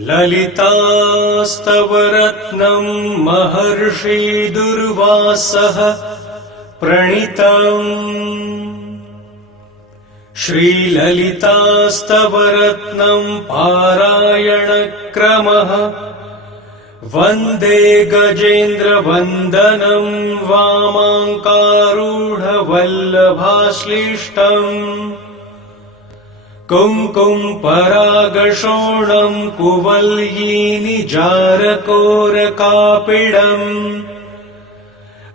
ललितास्तवरत्नं महर्षि दुर्वासः प्रणीतम्। श्रीललितास्तवरत्नं पारायणक्रमः वन्दे गजेन्द्रवन्दनं वामाङ्कारूढवल्लभाश्लिष्टम्। कुङ्कुमपरागशोणं कुवल्यीनिजारकोरकापिडम्।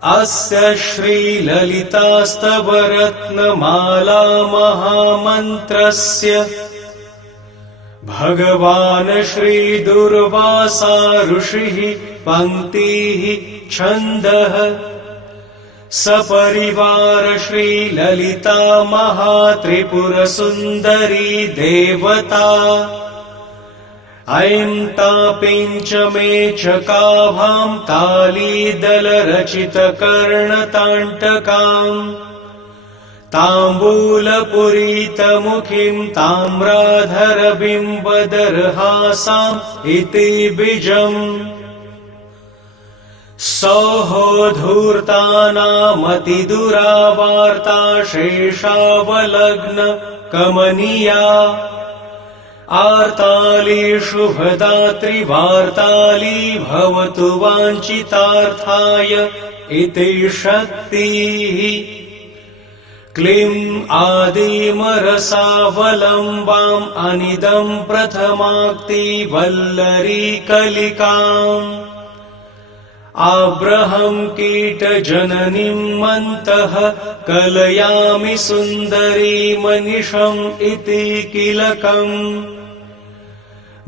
अस्य श्रीललितास्तवरत्नमाला महामन्त्रस्य भगवान् श्रीदुर्वासा ऋषिः पङ्क्तिः छन्दः सपरिवार श्रीललिता महात्रिपुरसुन्दरी देवता। ऐं तापिञ्चमे चकाभां तालीदलरचितकर्णताण्टकाम्। ताम्बूलपुरीतमुखीं ताम्राधरबिम्बदर्हासाम् इति बीजम्। सौः धूर्तानामतिदुरावार्ता शेषावलग्न कमनीया। आर्ताली शुभदात्री वार्ताली भवतु वाञ्छितार्थाय इति शक्तिः। क्लीं आदिमरसावलम्बाम् अनिदं प्रथमाक्ति वल्लरी कलिकाम्। आब्रहं कीटजननीं मन्तः कलयामि सुन्दरी मनिषम् इति किलकम्।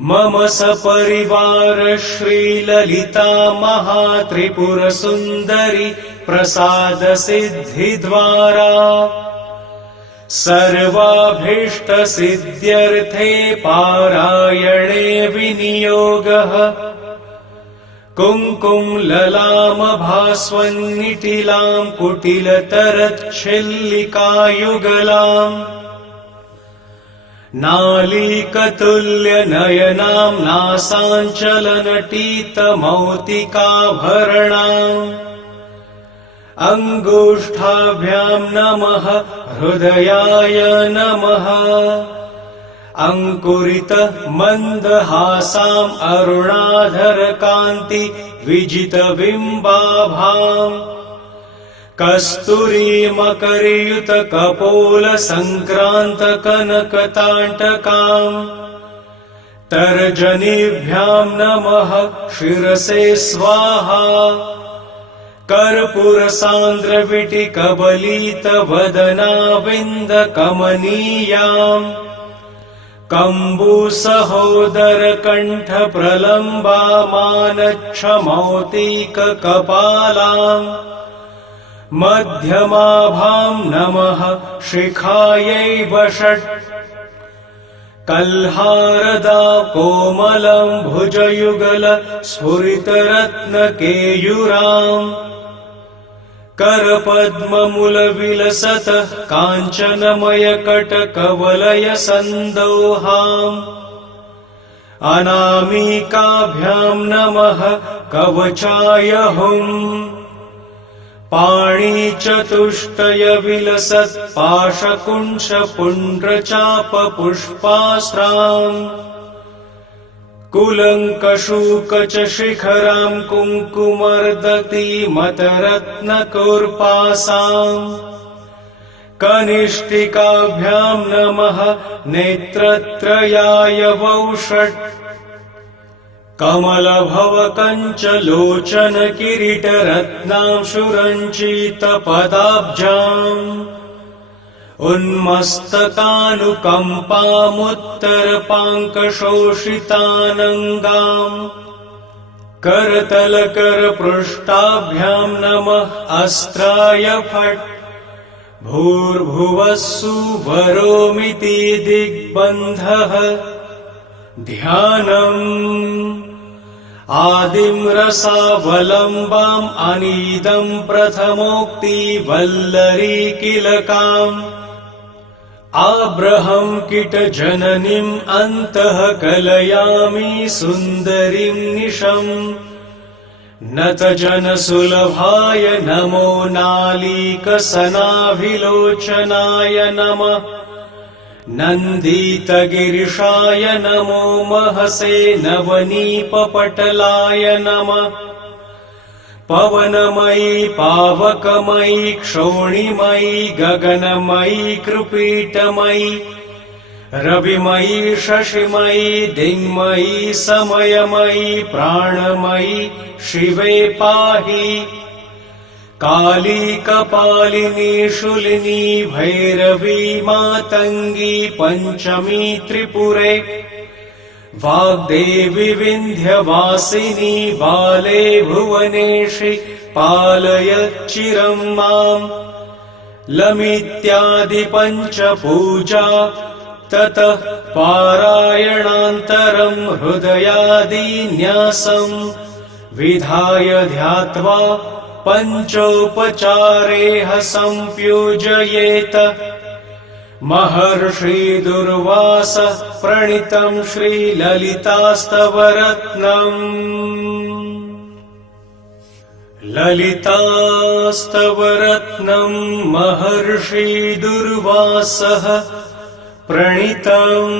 मम सपरिवार श्रीललिता महात्रिपुरसुन्दरी प्रसादसिद्धिद्वारा सर्वाभीष्टसिद्ध्यर्थे पारायणे विनियोगः। कुङ्कुमललामभास्वन्निटिलां कुटिलतरच्छिल्लिकायुगलाम्। नालीकतुल्यनयनां नासाञ्चलनटीतमौक्तिकाभरणाम्। अङ्गुष्ठाभ्यां नमः हृदयाय नमः। अङ्कुरितः मन्दहासाम् अरुणाधरकान्ति विजितबिम्बाभाम्। कस्तूरीमकरयुतकपोलसङ्क्रान्तकनकताण्टकाम्। तर्जनीभ्यां नमः शिरसे स्वाहा। कर्पूरसान्द्रविटिकबलितवदनाविन्दकमनीयाम्। कम्बुसहोदरकण्ठप्रलम्बामानच्छमौक्तिककपालाम्। मध्यमाभां नमः शिखायै वषट्। कल्हारदा कोमलं भुजयुगल स्फुरितरत्नकेयूराम्। करपद्ममुलविलसतः काञ्चनमयकटकवलयसन्दोहाम्। अनामिकाभ्यां नमः कवचाय हुम्। पाणिचतुष्टयविलसत्पाशकुंशपुण्ड्रचापपुष्पास्राम्। कुलङ्कषूकचशिखरां कुङ्कुमर्दतीमतरत्नकूर्पासाम्। कनिष्ठिकाभ्यां नमः नेत्रत्रयाय वौषट्। कमलभवकञ्चलोचनकिरीटरत्नांशुरञ्चितपदाब्जाम्। उन्मस्तकानुकम्पामुत्तरपाङ्कशोषितानङ्गाम्। करतलकरपृष्ठाभ्यां नमः अस्त्राय फट्। भूर्भुवः सुवरोमिति दिग्बन्धः। ध्यानम् आदिं रसावलम्बाम् अनीदं प्रथमोक्ति वल्लरी किलकाम्। आब्रहं कीटजननीम् अन्तः कलयामि सुन्दरीं निशम् नतजनसुलभाय नमो नालीकसनाभिलोचनाय नमः नन्दितगिरिशाय नमो महसे नवनीपपटलाय नमः पवनमयी पावकमयी क्षोणिमयी गगनमयी कृपीटमयी रविमयी शशिमयी दिङ्मयी समयमयी प्राणमयी शिवे पाहि काली कपालिनी शूलिनी भैरवी मातङ्गी पञ्चमी त्रिपुरे वाग्देवी विन्ध्यवासिनी बाले भुवनेशि पालयच्चिरं माम् लमित्यादि पञ्चपूजा ततः पारायणान्तरं हृदयादिन्यासं विधाय ध्यात्वा पञ्चोपचारेह सम्पूजयेत महर्षि दुर्वासः प्रणीतं श्रीललितास्तवरत्नम् ललितास्तवरत्नं महर्षि दुर्वासः प्रणीतम्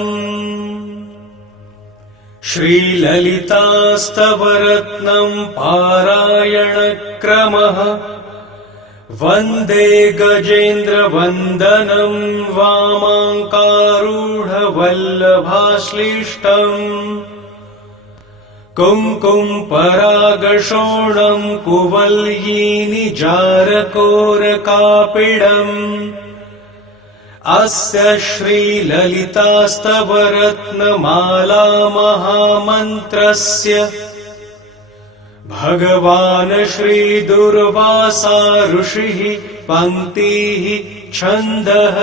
श्रीललितास्तवरत्नं पारायणक्रमः वन्दे गजेन्द्रवन्दनं वामाङ्कारूढवल्लभाश्लिष्टम् कुङ्कुमपरागशोणं कुवल्यीनिजारकोरकापिडम् अस्य श्रीललितास्तवरत्नमाला महामन्त्रस्य भगवान् श्रीदुर्वासा ऋषिः पङ्क्तिः छन्दः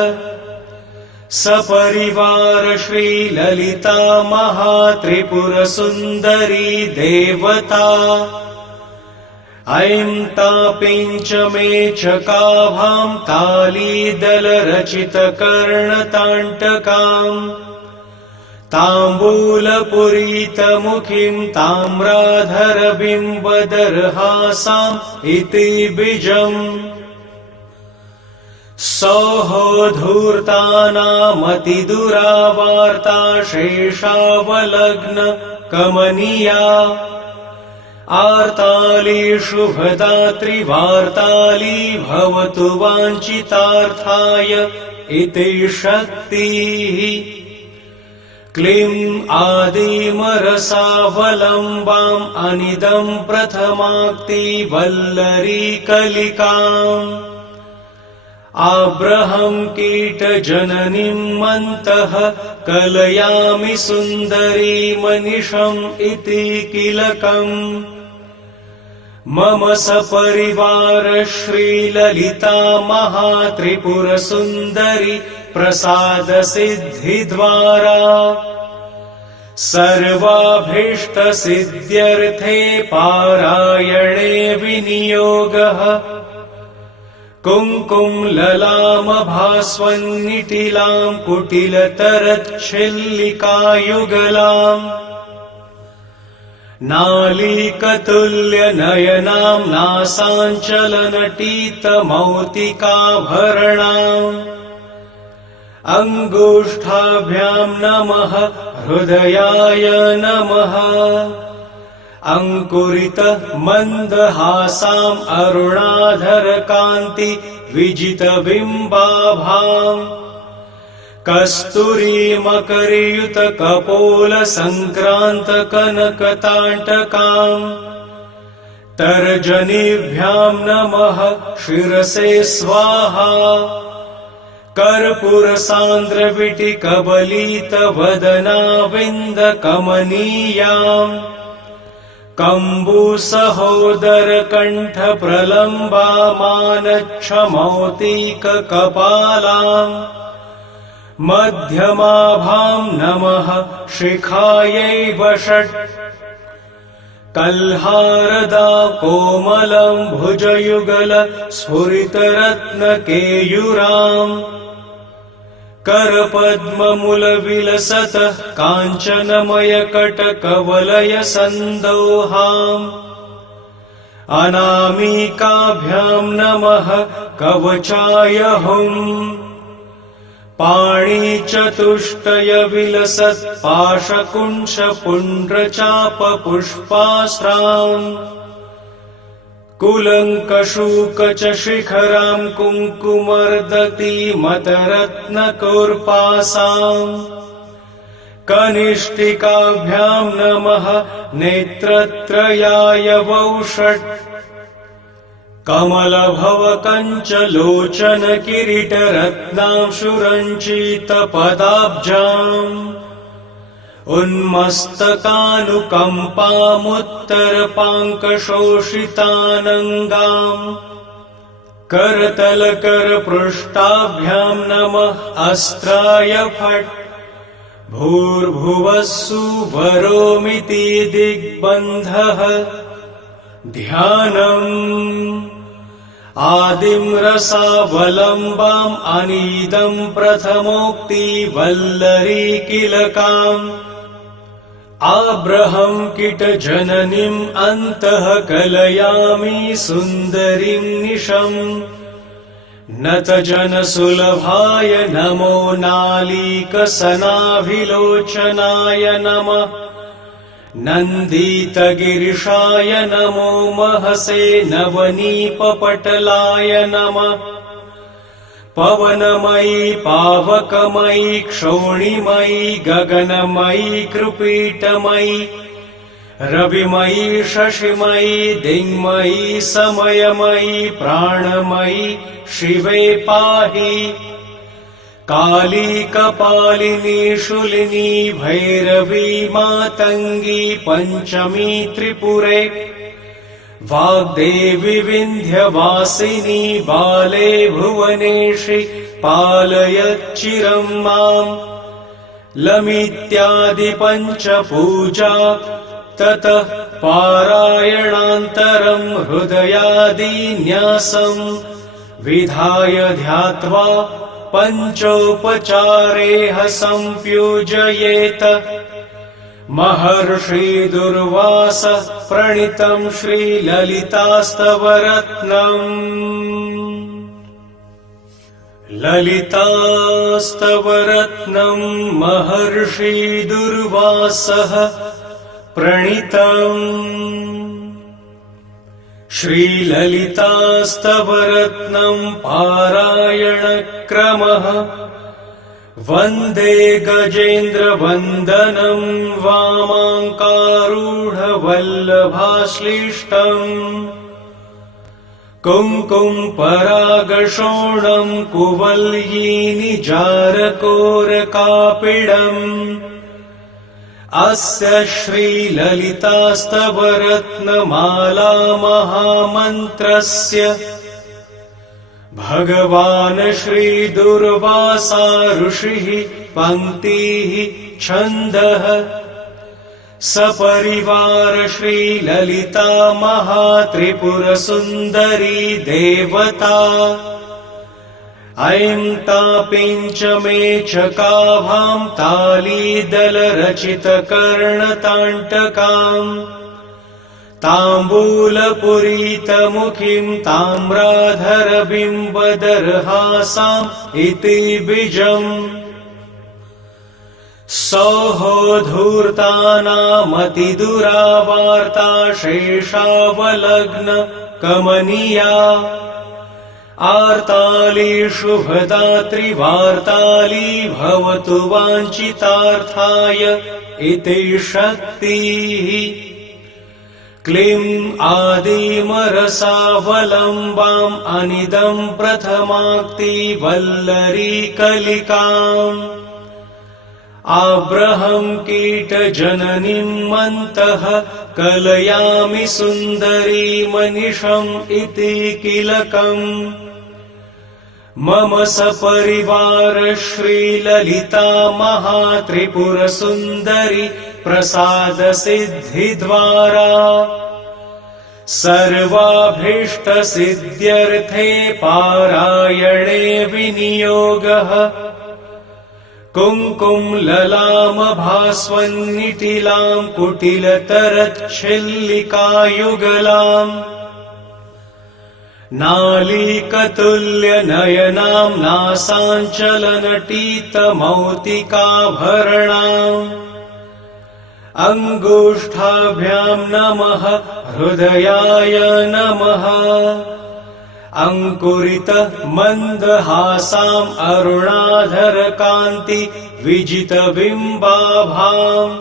सपरिवार श्रीललिता महात्रिपुरसुन्दरी देवता ऐं तापिञ्चमे चकाभां तालीदलरचितकर्णताण्टकाम् ताम्बूलपुरीतमुखीं ताम्राधरबिम्बदर्हासाम् इति बीजम् सौः धूर्तानामतिदुरावार्ता शेषावलग्न कमनीया आर्ताली शुभदात्रिवार्ताली भवतु वाञ्छितार्थाय इति शक्तिः क्लीं आदिमरसावलम्बाम् अनिदं प्रथमाक्ति वल्लरी कलिकाम् आब्रहं कीटजननीं मन्तः कलयामि सुन्दरी मनिषम् इति किलकम् मम सपरिवार श्रीललिता महात्रिपुरसुन्दरी प्रसादसिद्धिद्वारा सर्वाभीष्टसिद्ध्यर्थे पारायणे विनियोगः कुङ्कुमललामभास्वन्निटिलां कुटिलतरच्छिल्लिकायुगलाम् नालीकतुल्यनयनां नासाञ्चलनटीतमौक्तिकाभरणाम् अङ्गुष्ठाभ्यां नमः हृदयाय नमः अङ्कुरितः मन्दहासाम् अरुणाधरकान्ति विजितबिम्बाभाम् कस्तूरीमकरयुतकपोलसङ्क्रान्तकनकताण्टकाम् तर्जनीभ्यां नमः शिरसे स्वाहा कर्पूरसान्द्रविटिकबलितवदनाविन्दकमनीयाम् कम्बुसहोदरकण्ठप्रलम्बामानच्छमौक्तिककपालाम् मध्यमाभां नमः शिखायै वषट् कल्हारदा कोमलं भुजयुगल स्फुरितरत्नकेयूराम् करपद्ममुलविलसतः काञ्चनमयकटकवलयसन्दोहाम् अनामिकाभ्यां नमः कवचाय हुम् पाणिचतुष्टयविलसत्पाशकुंशपुण्ड्रचापपुष्पास्राम् कुलङ्कषूकचशिखरां कुङ्कुमर्दतीमतरत्नकोर्पासाम् कनिष्ठिकाभ्यां नमः नेत्रत्रयाय वौषट् कमलभवकञ्चलोचनकिरीटरत्नांशुरञ्चितपदाब्जाम् उन्मस्तकानुकम्पामुत्तरपाङ्कशोषितानङ्गाम् करतलकरपृष्ठाभ्यां नमः अस्त्राय फट् भूर्भुवस्सुवरोमिति दिग्बन्धः ध्यानम् आदिं रसावलम्बाम् अनीदं प्रथमोक्तिवल्लरीकिलकाम् आब्रहं किटजननीम् अन्तः कलयामि सुन्दरीं निशम् नतजनसुलभाय नमो नालीकसनाभिलोचनाय नमः नन्दितगिरिशाय नमो महसे नवनीपपटलाय नमः पवनमयी पावकमयी क्षोणिमयी गगनमयी कृपीटमयी रविमयी शशिमयी दिङ्मयी समयमयी प्राणमयी शिवे पाहि काली कपालिनी शूलिनी भैरवी मातंगी पंचमी त्रिपुरे वाग्देवी विन्ध्यवासिनी बाले भुवनेशि पालयच्चिरं माम् लमित्यादि पञ्चपूजा ततः पारायणान्तरं हृदयादिन्यासं विधाय ध्यात्वा पञ्चोपचारेह संपूजयेत महर्षि दुर्वासः प्रणीतं श्रीललितास्तवरत्नम् ललितास्तवरत्नं महर्षि दुर्वासः प्रणीतम् श्रीललितास्तवरत्नं पारायणक्रमः वन्दे गजेन्द्रवन्दनं वामाङ्कारूढवल्लभाश्लिष्टम् कुङ्कुमपरागशोणं कुवल्यीनिजारकोरकापिडम् अस्य श्रीललितास्तवरत्नमाला महामन्त्रस्य भगवान् श्रीदुर्वासा ऋषिः पङ्क्तिः छन्दः सपरिवार श्रीललिता महात्रिपुरसुन्दरी देवता ऐं तापिञ्चमे चकाभां तालीदलरचितकर्णताण्टकाम् ताम्बूलपुरीतमुखीं ताम्राधरबिम्बदर्हासाम् इति बीजम् सौहोधूर्तानामतिदुरावार्ता शेषावलग्न कमनीया आर्ताली शुभदात्रिवार्ताली भवतु वाञ्छितार्थाय इति शक्तिः क्लीं आदिमरसावलम्बाम् अनिदं प्रथमाक्तिवल्लरीकलिकाम् आब्रहं कीटजननीं मन्तः कलयामि सुन्दरीमनिशम् इति किलकम् मम सपरिवार श्रीललिता महात्रिपुरसुन्दरी प्रसादसिद्धिद्वारा सर्वाभीष्टसिद्ध्यर्थे पारायणे विनियोगः कुङ्कुमललामभास्वन्निटिलां कुटिलतरच्छिल्लिकायुगलाम् नालीकतुल्यनयनां नासाञ्चलनटीतमौक्तिकाभरणाम् अङ्गुष्ठाभ्यां नमः हृदयाय नमः अङ्कुरितः मन्दहासाम् अरुणाधरकान्ति विजितबिम्बाभाम्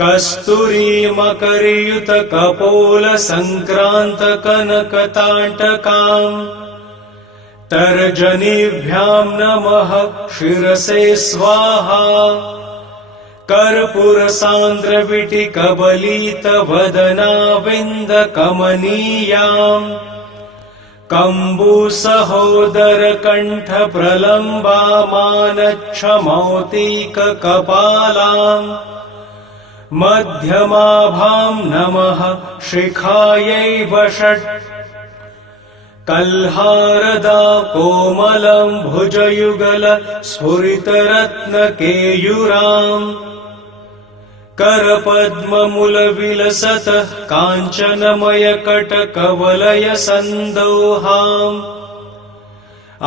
कस्तूरीमकरयुतकपोलसङ्क्रान्तकनकताटकाम् तर्जनीभ्यां नमः शिरसे स्वाहा कर्पूरसान्द्रविटिकबलितवदनाविन्दकमनीयाम् कम्बुसहोदरकण्ठप्रलम्बामानच्छमौक्तिककपालाम् मध्यमाभां नमः शिखायै वषट् कल्हारदा कोमलं भुजयुगल स्फुरितरत्नकेयुराम् करपद्ममुलविलसतः काञ्चनमयकटकवलयसन्दोहाम्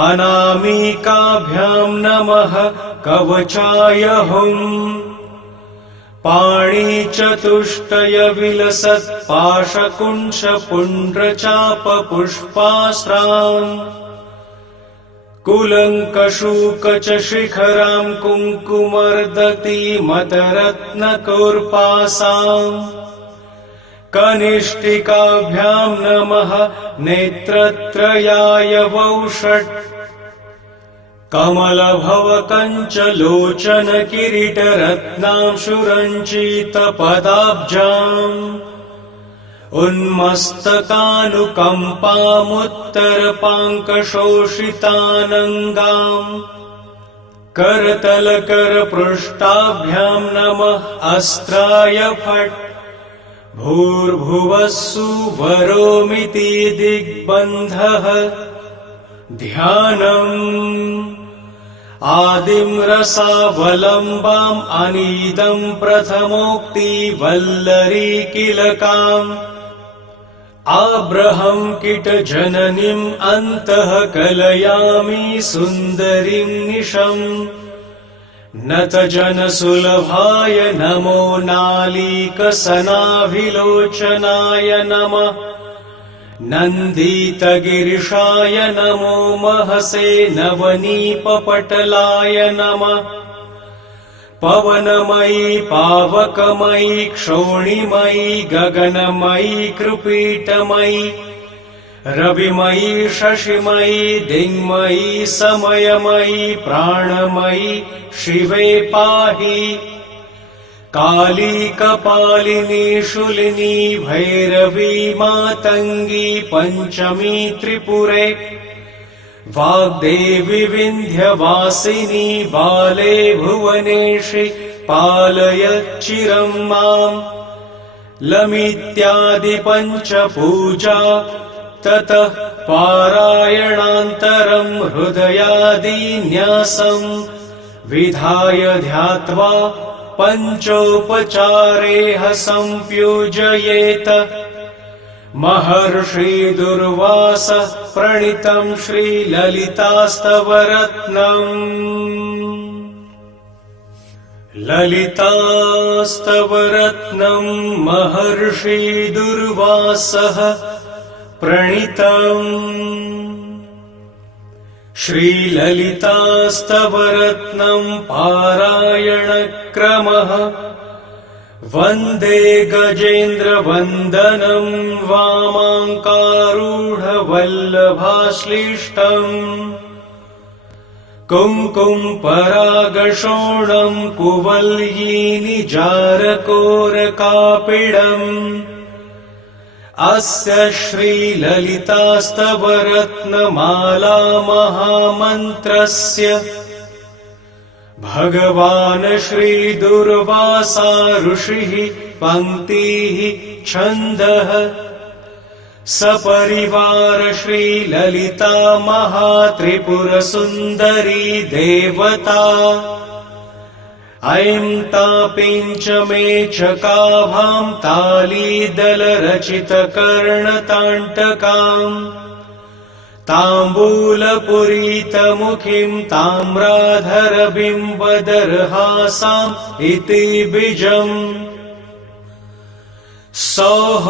अनामिकाभ्यां नमः कवचाय हुम् पाणिचतुष्टयविलसत्पाशकुंशपुण्ड्रचापपुष्पास्राम् कुलङ्कषूकचशिखरां कुङ्कुमर्दतीमतरत्नकूर्पासाम् कनिष्ठिकाभ्यां नमः नेत्रत्रयाय वौषट् कमलभवकञ्चलोचनकिरीटरत्नांशुरञ्चितपदाब्जाम् उन्मस्तकानुकम्पामुत्तरपाङ्कशोषितानङ्गाम् करतलकरपृष्ठाभ्यां नमः अस्त्राय फट् भूर्भुवः सुवरोमिति दिग्बन्धः ध्यानम् आदिं रसावलम्बाम् अनीदं प्रथमोक्तिवल्लरीकिलकाम् आब्रहं किटजननीम् अन्तः कलयामि सुन्दरीं निशम् नतजनसुलभाय नमो नालीकसनाभिलोचनाय नमः नन्दितगिरिशाय नमो महसे नवनीपपटलाय नमः पवनमयी पावकमयी क्षोणिमयी गगनमयी कृपीटमयी रविमयी शशिमयी दिङ्मयी समयमयी प्राणमयी शिवे पाहि काली कपालिनी शूलिनी भैरवी मातङ्गी पञ्चमी त्रिपुरे वाग्देवी विन्ध्यवासिनी बाले भुवनेशि पालयच्चिरं माम् लमित्यादि पञ्चपूजा ततः पारायणान्तरं हृदयादिन्यासं विधाय ध्यात्वा पञ्चोपचारेह सम्पूजयेत महर्षि दुर्वासः प्रणीतं श्रीललितास्तवरत्नम् ललितास्तवरत्नं महर्षि दुर्वासः प्रणीतम् श्रीललितास्तवरत्नं पारायणक्रमः वन्दे गजेन्द्रवन्दनं वामाङ्कारूढवल्लभाश्लिष्टम् कुङ्कुमपरागशोणं कुवल्यीनिजारकोरकापिडम् अस्य श्रीललितास्तवरत्नमाला महामन्त्रस्य भगवान् श्रीदुर्वासा ऋषिः पङ्क्तिः छन्दः सपरिवार श्रीललिता महात्रिपुरसुन्दरी देवता ऐं तापीं च मे चकाभां तालीदलरचितकर्णताण्टकाम् ताम्बूलपुरीतमुखीं ताम्राधरबिम्बदर्हासाम् इति बीजम् सौः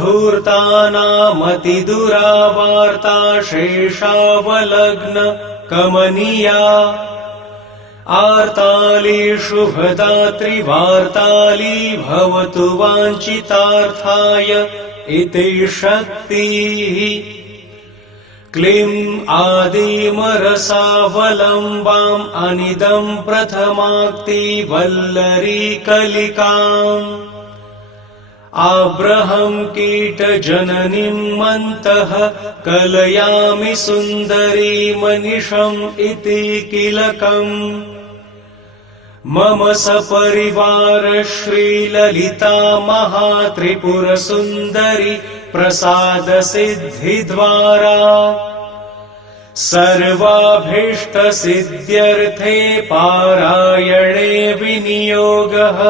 धूर्तानामतिदुरावार्ता शेषावलग्न कमनीया आर्ताली शुभदात्रिवार्ताली भवतु वाञ्छितार्थाय इति शक्तिः क्लीं आदिमरसावलम्बाम् अनिदं प्रथमाक्ति वल्लरी कलिकाम् आब्रहं कीटजननीं मन्तः कलयामि सुन्दरी मनिषम् इति किलकम् मम सपरिवार श्रीललिता महात्रिपुरसुन्दरी प्रसादसिद्धिद्वारा सर्वाभीष्टसिद्ध्यर्थे पारायणे विनियोगः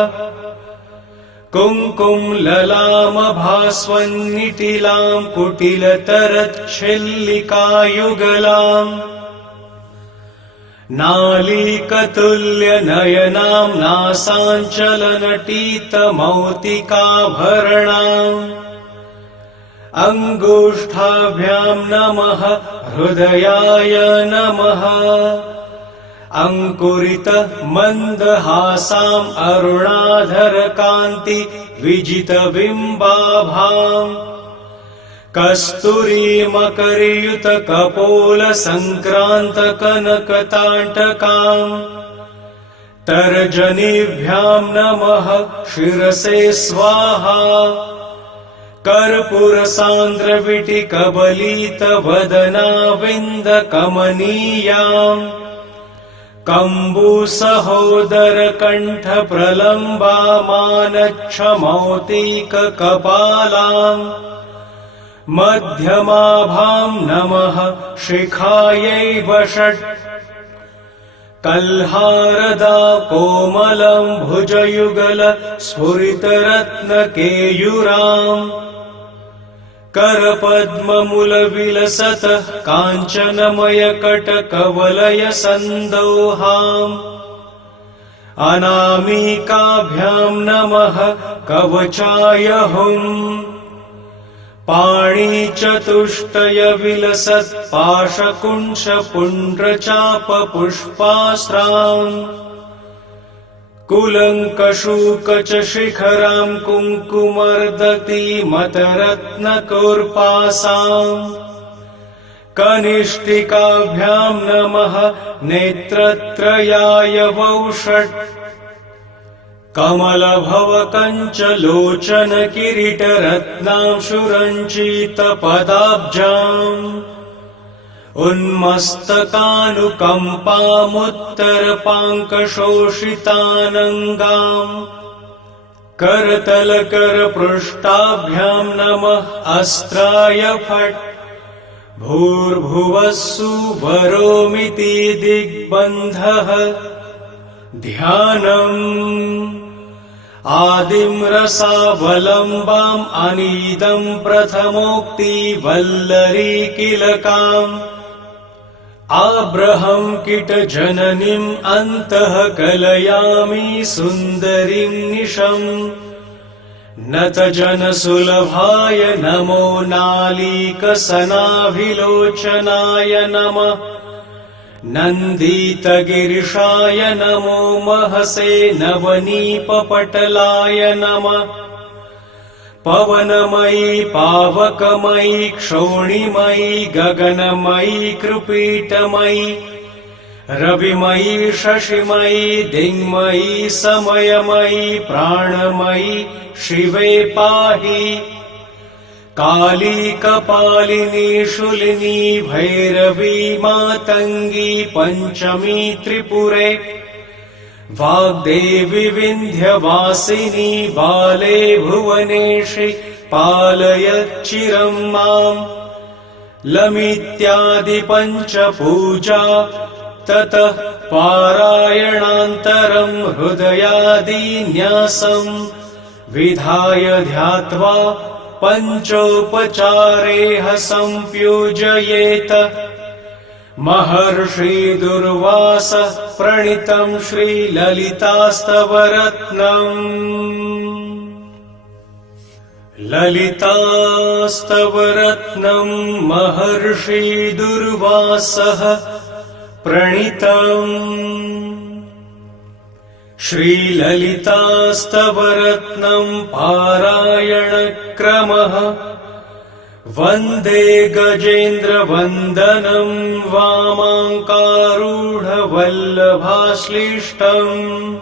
कुङ्कुम ललामभास्वन्निटिलां कुटिलतरच्छिल्लिकायुगलाम् नालीकतुल्यनयनां नासाञ्चलनटीतमौक्तिकाभरणाम् अङ्गुष्ठाभ्यां नमः हृदयाय नमः अंकुरित मन्दहासाम् अरुणाधरकान्ति विजितबिम्बाभाम् कस्तूरी मकरयुत कपोल संक्रांत कनकताण्टकाम् तर्जनीभ्यां नमः शिरसे स्वाहा कर्पूरसान्द्रविटिकबलितवदना विन्दकमनीयाम् कम्बुसहोदरकण्ठप्रलम्बामानच्छमौक्तिककपालाम् मध्यमाभां नमः शिखायै वषट् कल्हारदा कोमलं भुजयुगल स्फुरितरत्नकेयूराम् करपद्ममुलविलसत काञ्चनमयकटकवलयसन्दोहाम् अनामिकाभ्यां नमः कवचाय हुम् पाणिचतुष्टयविलसत् पाशकुंशपुण्ड्रचापपुष्पास्राम् कुलङ्कशूकचशिखरां कुङ्कुमर्दतीमतरत्नकोर्पासाम् कनिष्ठिकाभ्यां नमः नेत्रत्रयाय वौषट् कमलभवकञ्चलोचनकिरीटरत्नांशुरञ्चितपदाब्जाम् उन्मस्तकानुकम्पामुत्तरपाङ्कशोषितानङ्गाम् करतलकरपृष्ठाभ्यां नमः अस्त्राय फट् भूर्भुवस्सुवरोमिति दिग्बन्धः ध्यानम् आदिं रसावलम्बाम् अनीदं प्रथमोक्ति वल्लरी किलकाम् आब्रहं किटजननीम् अन्तः कलयामि सुन्दरीं निशम् नतजनसुलभाय नमो नालीकसनाभिलोचनाय नमः नन्दितगिरिशाय नमो महसे नवनीपपटलाय नमः पवनमयी पावकमयी क्षोणिमयी गगनमयी कृपीटमयी रविमयी शशिमयी दिङ्मयी समयमयी प्राणमयी शिवे पाहि काली कपालिनी शूलिनी भैरवी मातंगी पंचमी त्रिपुरे वाग्देवी विन्ध्यवासिनी बाले भुवनेशि पालयच्चिरं माम् लमित्यादि पंचपूजा ततः तत्पारायणान्तरं हृदयादिन्यासं विधाय ध्यात्वा पञ्चोपचारेह सम्पूजयेत। महर्षि दुर्वासः प्रणीतं श्रीललितास्तवरत्नम्। ललितास्तवरत्नं महर्षि दुर्वासः प्रणीतम्। श्रीललितास्तवरत्नं पारायणक्रमः वन्दे गजेन्द्रवन्दनं वामाङ्कारूढवल्लभाश्लिष्टम्।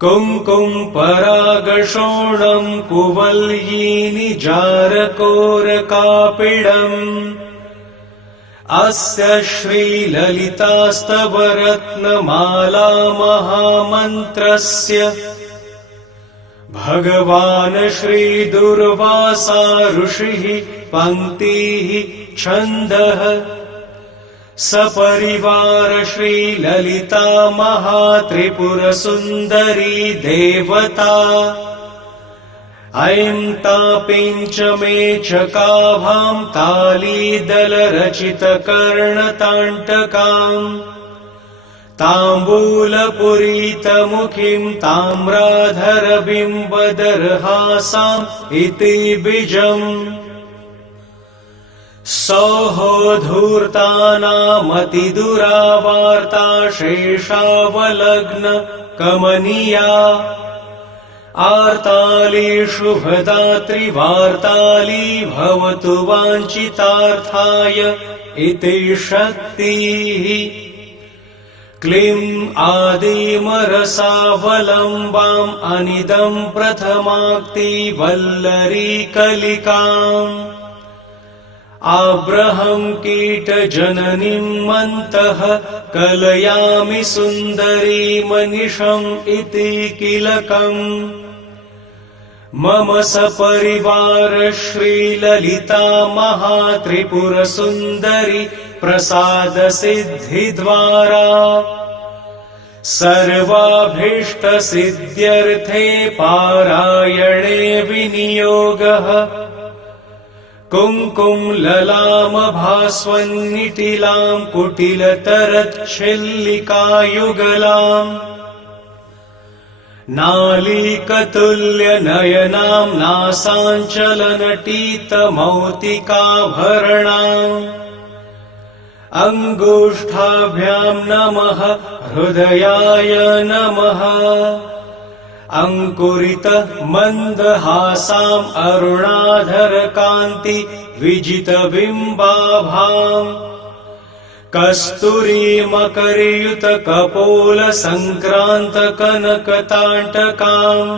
कुङ्कुमपरागशोणं कुवल्यीनिजारकोरकापिडम्। अस्य श्रीललितास्तवरत्नमाला महामन्त्रस्य भगवान् श्रीदुर्वासा ऋषिः पङ्क्तिः छन्दः सपरिवार श्रीललिता महात्रिपुरसुन्दरी देवता। ऐं तापिञ्चमे चकाभां तालीदलरचितकर्णताण्टकाम्। ताम्बूलपुरीतमुखीं ताम्राधरबिम्बदर्हासाम् इति बीजम्। सौः धूर्तानामतिदुरावार्ता शेषावलग्न कमनीया। आर्ताली शुभदात्रिवार्ताली भवतु वाञ्छितार्थाय इति शक्तिः। क्लीं आदिमरसावलम्बाम् अनिदं प्रथमाक्तिवल्लरी कलिकाम्। आब्रहं कीटजननीं मन्तः कलयामि सुन्दरी मनिषम् इति किलकम्। मम सपरिवार श्रीललिता महात्रिपुरसुन्दरी प्रसादसिद्धिद्वारा सर्वाभीष्टसिद्ध्यर्थे पारायणे विनियोगः। कुङ्कुमललामभास्वन्निटिलां कुटिलतरच्छिल्लिकायुगलाम्। नालीकतुल्यनयनां नासाञ्चलनटीतमौक्तिकाभरणाम्। अङ्गुष्ठाभ्यां नमः हृदयाय नमः। अङ्कुरितः मन्दहासाम् अरुणाधरकान्ति विजितबिम्बाभाम्। कस्तूरीमकरयुतकपोलसङ्क्रान्तकनकताण्टकाम्।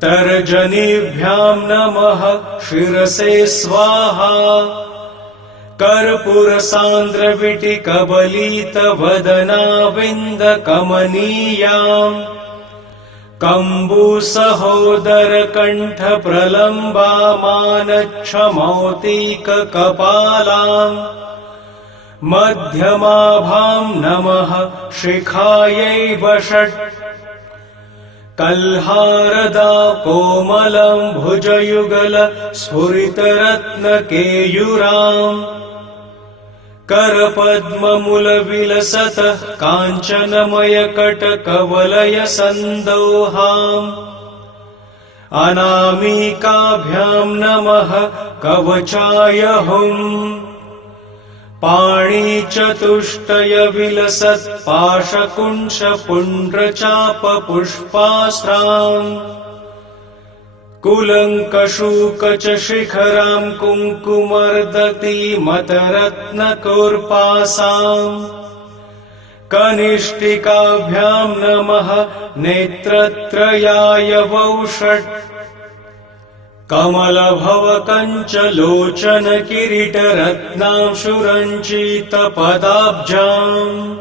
तर्जनीभ्यां नमः शिरसे स्वाहा। कर्पूरसान्द्रविटिकबलितवदनाविन्दकमनीयाम्। कम्बुसहोदरकण्ठप्रलम्बामानच्छमौक्तिककपालाम्। मध्यमाभां नमः शिखायै वषट्। कल्हारदा कोमलं भुजयुगल स्फुरितरत्नकेयूराम्। करपद्ममुलविलसतः काञ्चनमयकटकवलयसन्दोहाम्। अनामिकाभ्यां नमः कवचाय हुम्। पाणिचतुष्टयविलसत्पाशकुंशपुण्ड्रचापपुष्पास्राम्। कुलङ्कषूकचशिखरां कुङ्कुमर्दतीमतरत्नकोर्पासाम्। कनिष्ठिकाभ्यां नमः नेत्रत्रयाय वौषट्। कमलभवकञ्चलोचनकिरीटरत्नांशुरञ्चितपदाब्जाम्।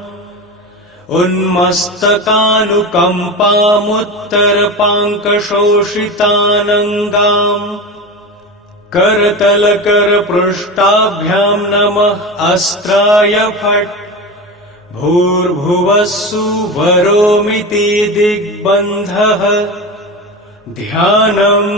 उन्मस्तकानुकम्पामुत्तरपाङ्कशोषितानङ्गाम्। करतलकरपृष्ठाभ्यां नमः अस्त्राय फट्। भूर्भुवस्सुवरोमिति दिग्बन्धः ध्यानम्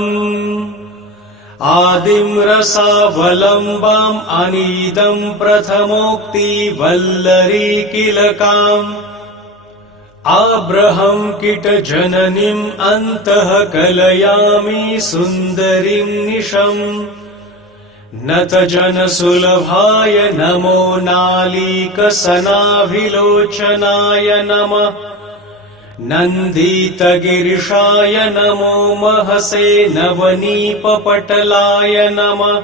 आदिं रसावलम्बम् अनीदं प्रथमोक्ति वल्लरी किलकाम् आब्रहं कीटजननीम् अन्तः कलयामि सुन्दरीं निशम् नतजनसुलभाय नमो नालीकसनाभिलोचनाय नमः नन्दीतगिरिशाय नमो महसे नवनीपपटलाय नमः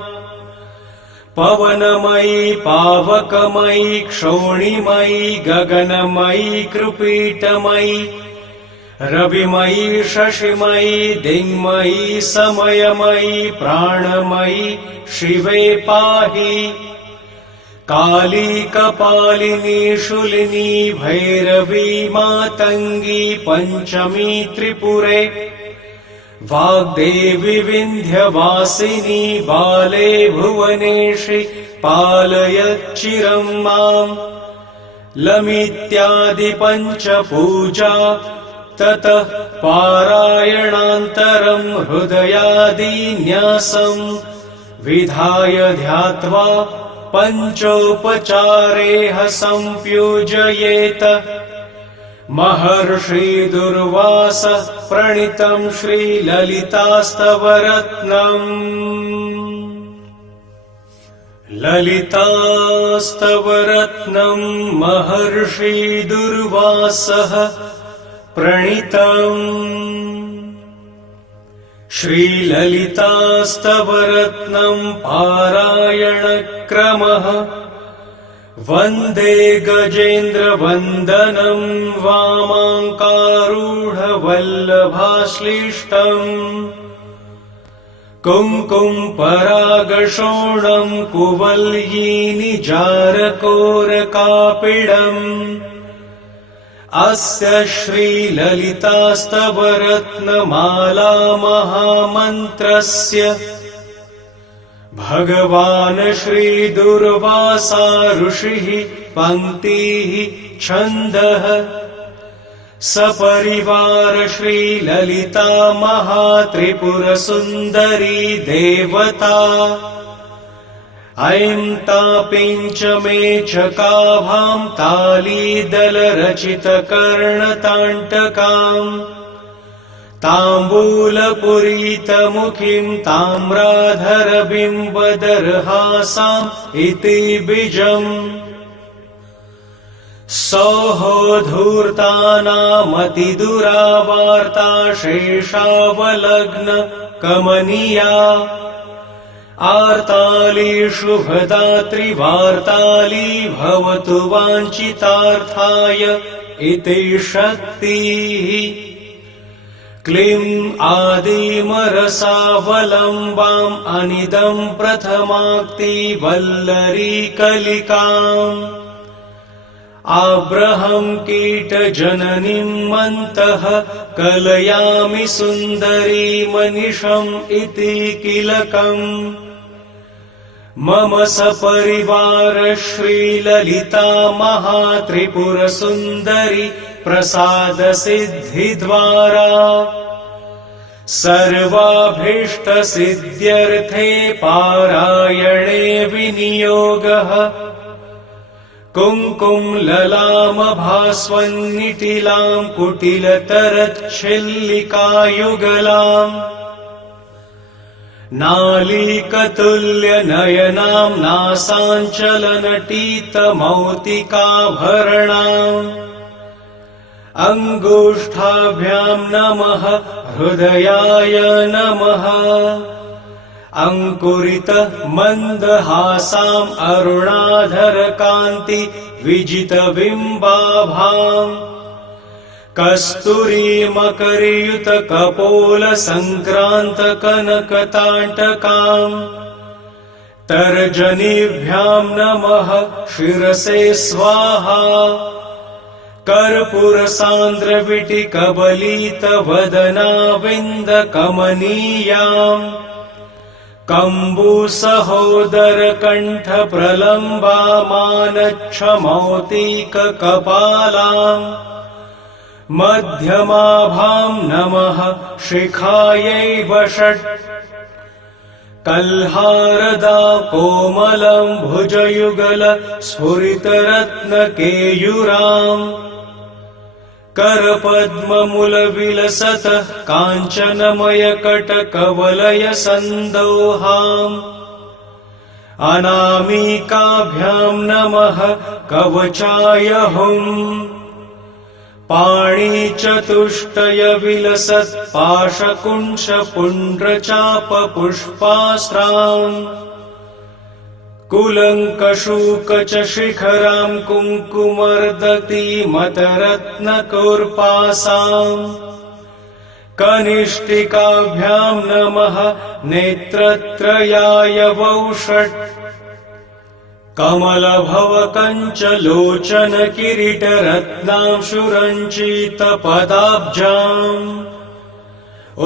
पवनमयी पावकमयी क्षोणिमयी गगनमयी कृपीटमयी रविमयी शशिमयी दिङ्मयी समयमयी प्राणमयी शिवे पाहि काली कपालिनी शूलिनी भैरवी मातङ्गी पञ्चमी त्रिपुरे वाग्देवी विन्ध्यवासिनी बाले भुवनेशि पालयच्चिरं माम् लमित्यादि पञ्चपूजा ततः पारायणान्तरं हृदयादिन्यासम् विधाय ध्यात्वा पञ्चोपचारेह सम्पूजयेत महर्षि दुर्वासः प्रणीतं श्रीललितास्तवरत्नम् ललितास्तवरत्नम् महर्षि दुर्वासः प्रणीतम् श्रीललितास्तवरत्नम् पारायणक्रमः वन्दे गजेन्द्रवन्दनं वामाङ्कारूढवल्लभाश्लिष्टम् कुङ्कुमपरागशोणं कुवल्यीनिजारकोरकापिडम् अस्य श्रीललितास्तवरत्नमाला महामन्त्रस्य भगवान् श्रीदुर्वासा ऋषिः पङ्क्तिः छन्दः सपरिवार श्रीललिता महात्रिपुरसुन्दरी देवता ऐं तापिञ्चमे चकाभां तालीदलरचितकर्णताण्टकाम् ताम्बूलपुरीतमुखीं ताम्राधरबिम्बदर्हासाम् इति बीजम् सौः धूर्तानामतिदुरावार्ता शेषावलग्न कमनीया आर्ताली शुभदात्रिवार्ताली भवतु वाञ्छितार्थाय इति शक्तिः क्लीं आदिमरसावलम्बाम् अनिदं प्रथमाक्ति वल्लरी कलिकाम् आब्रहं कीटजननीम् अन्तः कलयामि सुन्दरी मनिषम् इति किलकम् मम सपरिवार श्रीललिता महात्रिपुरसुन्दरी प्रसादसिद्धिद्वारा सर्वाभीष्टसिद्ध्यर्थे पारायणे विनियोगः कुङ्कुमललामभास्वन्निटिलां कुटिलतरच्छिल्लिकायुगलाम् नालीकतुल्यनयनां नासाञ्चलनटीतमौक्तिकाभरणाम् अङ्गुष्ठाभ्यां नमः हृदयाय नमः अङ्कुरितः मन्दहासाम् अरुणाधरकान्ति विजितबिम्बाभाम् कस्तूरीमकरयुतकपोलसङ्क्रान्तकनकताण्टकाम् तर्जनीभ्यां नमः शिरसे स्वाहा कर्पूरसान्द्रविटिकबलितवदनाविन्दकमनीयाम् कम्बुसहोदरकण्ठप्रलम्बामानच्छमौतिककपालाम् मध्यमाभां नमः शिखायै वषट् कल्हारदा कोमलं भुजयुगल स्फुरितरत्नकेयुराम् करपद्ममुलविलसत काञ्चनमयकटकवलयसन्दोहाम् अनामिकाभ्यां नमः कवचाय हुम् पाणिचतुष्टयविलसत् पाशकुंशपुण्ड्रचापपुष्पास्त्राम् कुलङ्कशूकचशिखरां कुङ्कुमर्दतीमतरत्नकोर्पासाम् कनिष्ठिकाभ्यां नमः नेत्रत्रयाय वौषट् कमलभवकञ्चलोचनकिरीटरत्नांशुरञ्चितपदाब्जाम्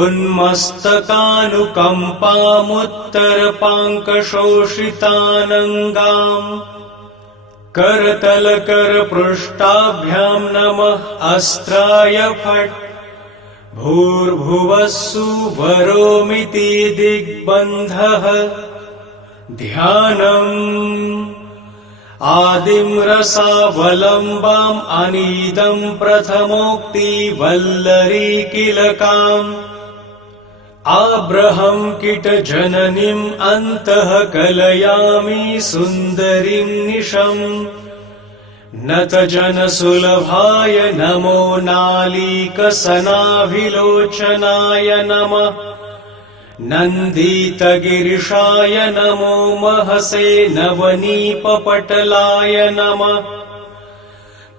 उन्मस्तकानुकम्पामुत्तरपाङ्कशोषितानङ्गाम् करतलकरपृष्ठाभ्यां नमः अस्त्राय फट् भूर्भुवस्सुवरोमिति दिग्बन्धः ध्यानम् आदिं रसावलम्बाम् अनीदं प्रथमोक्तिवल्लरीकिलकाम् आब्रहं किटजननीम् अन्तः कलयामि सुन्दरीं निशम् नतजनसुलभाय नमो नालीकसनाभिलोचनाय नमः नन्दितगिरिशाय नमो महसे नवनीपपटलाय नमः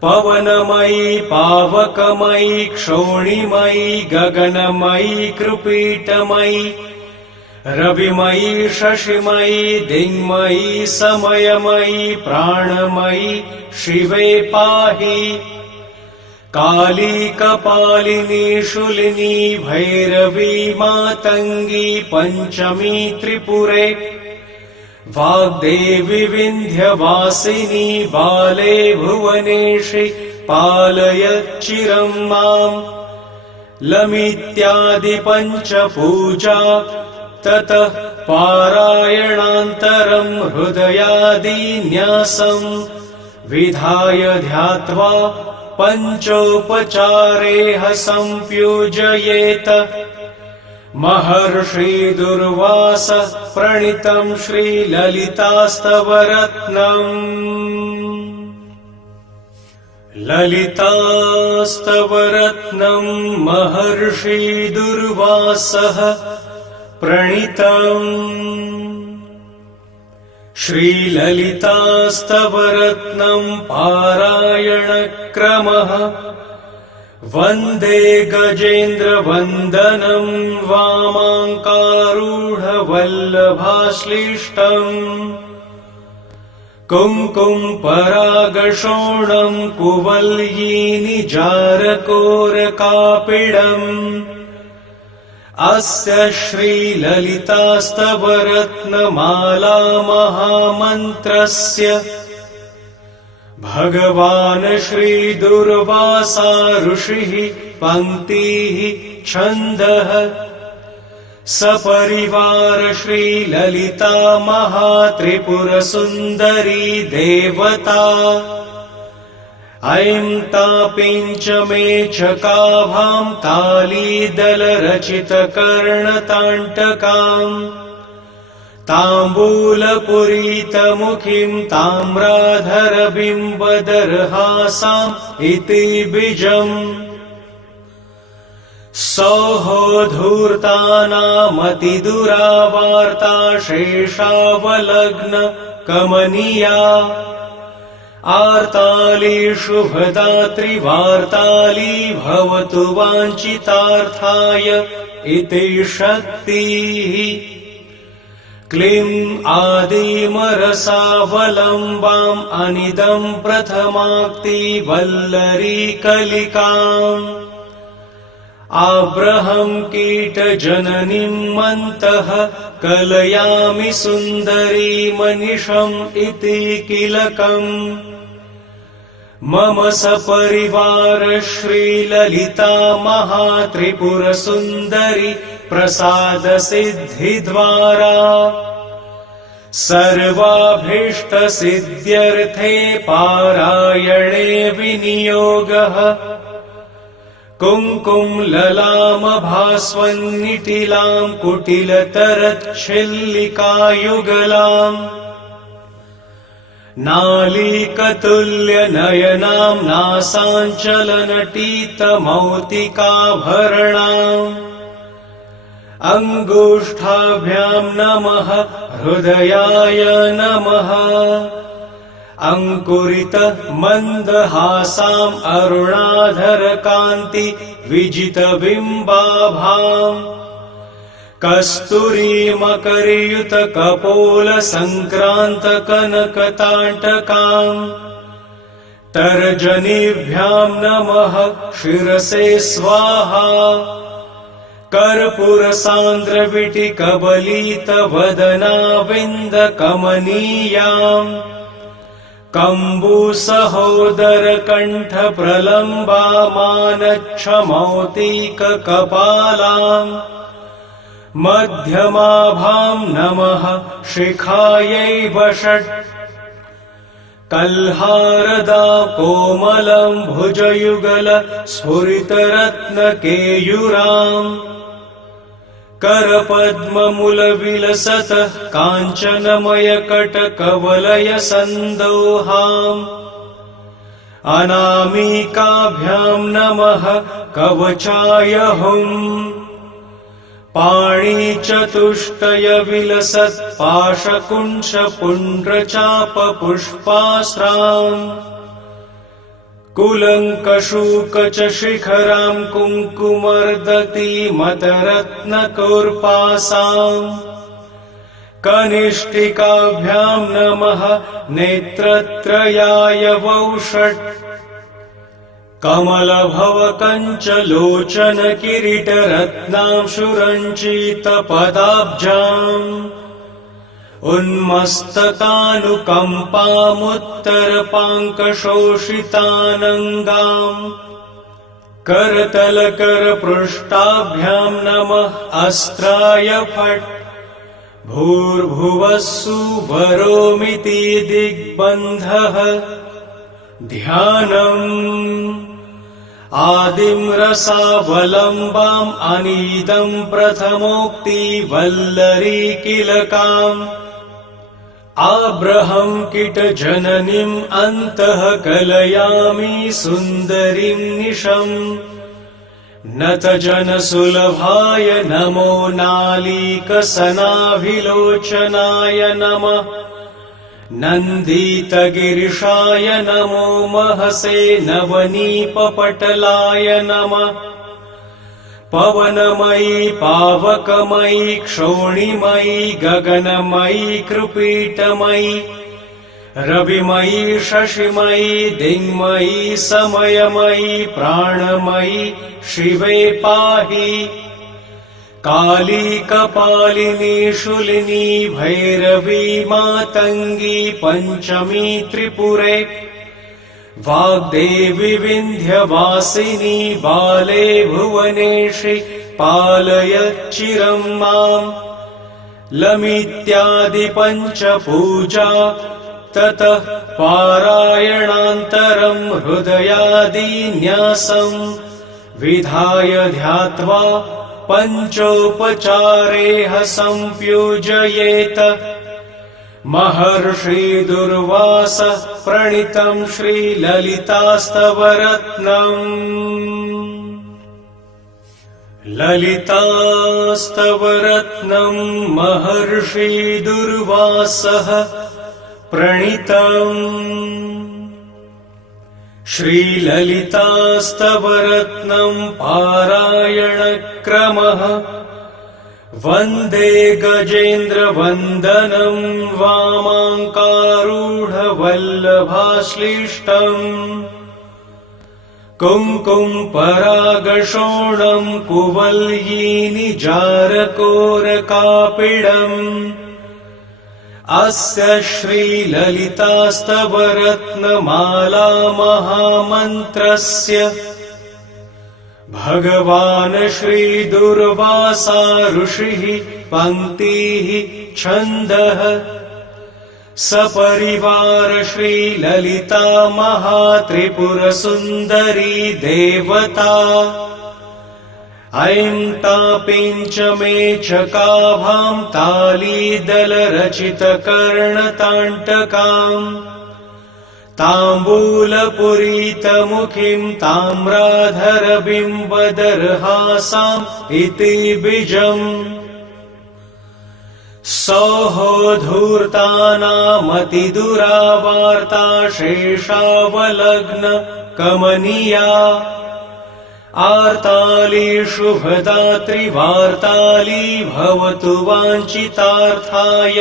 पवनमयी पावकमयी क्षोणिमयी गगनमयी कृपीटमयी रविमयी शशिमयी दिङ्मयी समयमयी प्राणमयी शिवे पाहि काली कपालिनी शूलिनी भैरवी मातङ्गी पञ्चमी त्रिपुरे वाग्देवी विन्ध्यवासिनी बाले भुवनेशि पालयच्चिरं माम् लमित्यादि पञ्चपूजा ततः पारायणान्तरं हृदयादिन्यासं विधाय ध्यात्वा पञ्चोपचारेह सम्पूजयेत महर्षि दुर्वासः प्रणीतं श्रीललितास्तवरत्नम् ललितास्तवरत्नं महर्षि दुर्वासः प्रणीतम् श्रीललितास्तवरत्नं पारायणक्रमः वन्दे गजेन्द्रवन्दनं वामाङ्कारूढवल्लभाश्लिष्टम् कुङ्कुमपरागशोणं कुवल्यीनिजारकोरकापिडम् अस्य श्रीललितास्तवरत्नमाला महामन्त्रस्य भगवान् श्रीदुर्वासा ऋषिः पङ्क्तिः छन्दः सपरिवार श्रीललिता महात्रिपुरसुन्दरी देवता ऐं तापिञ्चमे चकाभां तालीदलरचितकर्णताण्टकाम् ताम्बूलपुरीतमुखीं ताम्राधरबिम्बदर्हासाम् इति बीजम् सौः धूर्तानामतिदुरावार्ता शेषावलग्न कमनीया आर्ताली शुभदात्रिवार्ताली भवतु वाञ्छितार्थाय इति शक्तिः क्लीं आदिमरसावलम्बाम् अनिदं प्रथमाक्ति वल्लरी कलिकाम् आब्रहं कीटजननीं मन्तः कलयामि सुन्दरी मनिषम् इति किलकम् मम सपरिवार श्रीललिता महात्रिपुरसुन्दरी प्रसादसिद्धिद्वारा सर्वाभीष्टसिद्ध्यर्थे पारायणे विनियोगः कुङ्कुमललामभास्वन्निटिलां कुटिलतरच्छिल्लिकायुगलाम् नालीकतुल्यनयनां नासाञ्चलनटीतमौक्तिकाभरणाम् अङ्गुष्ठाभ्यां नमः हृदयाय नमः अङ्कुरितः मन्दहासाम् अरुणाधरकान्ति विजितबिम्बाभाम् कस्तूरीमकरयुतकपोलसङ्क्रान्तकनकताटकाम् तर्जनीभ्यां नमः शिरसे स्वाहा कर्पूरसान्द्रविटिकबलितवदनाविन्दकमनीयाम् कम्बुसहोदरकण्ठप्रलम्बामानच्छमौक्तिककपालाम् मध्यमाभां नमः शिखायै वषट् कल्हारदा कोमलं भुजयुगल स्फुरितरत्नकेयुराम् करपद्ममुलविलसतः काञ्चनमयकटकवलयसन्दोहाम् अनामिकाभ्यां नमः कवचाय हुम् पाणिचतुष्टयविलसत्पाशकुंशपुण्ड्रचापपुष्पास्राम् कुलङ्कषूकचशिखरां कुङ्कुमर्दतीमतरत्नकोर्पासाम् कनिष्ठिकाभ्यां नमः नेत्रत्रयाय वौषट् कमलभवकञ्चलोचनकिरीटरत्नांशुरञ्चितपदाब्जाम् उन्मस्तकानुकम्पामुत्तरपाङ्कशोषितानङ्गाम् करतलकरपृष्ठाभ्यां नमः अस्त्राय फट् भूर्भुवः सुवरोमिति दिग्बन्धः ध्यानम् आदिं रसावलम्बाम् अनीदं प्रथमोक्तिवल्लरी किलकाम् आब्रहं किटजननीम् अन्तः कलयामि सुन्दरीं निशम् नतजनसुलभाय नमो नालीकसनाभिलोचनाय नमः नन्दितगिरिशाय नमो महसे नवनीपपटलाय नमः पवनमयी पावकमयी क्षोणिमयी गगनमयी कृपीटमयी रविमयी शशिमयी दिङ्मयी समयमयी प्राणमयी शिवे पाहि काली कपालिनी शूलिनी भैरवी मातङ्गी पञ्चमी त्रिपुरे वाग्देवी विन्ध्यवासिनी बाले भुवनेशि पालय चिरं माम् लमित्यादि पञ्चपूजा ततः पारायणान्तरं हृदयादिन्यासम् विधाय ध्यात्वा पञ्चोपचारेह सम्पूजयेत महर्षि दुर्वासः प्रणीतं श्रीललितास्तवरत्नम् ललितास्तवरत्नं महर्षि दुर्वासः प्रणीतम् श्रीललितास्तवरत्नं पारायणक्रमः वन्दे गजेन्द्रवन्दनं वामाङ्कारूढवल्लभाश्लिष्टम् कुङ्कुमपरागशोणं कुवल्यीनिजारकोरकापिडम् अस्य श्रीललितास्तवरत्नमाला महामन्त्रस्य भगवान् श्रीदुर्वासा ऋषिः पङ्क्तिः छन्दः सपरिवार श्रीललिता महात्रिपुरसुन्दरी देवता ऐं तापिञ्चमे चकाभां तालीदलरचितकर्णताण्टकाम् ताम्बूलपुरीतमुखीं ताम्राधरबिम्बदर्हासाम् इति बीजम् सौः धूर्तानामतिदुरावार्ता शेषावलग्न कमनीया आर्ताली शुभदात्रिवार्ताली भवतु वाञ्छितार्थाय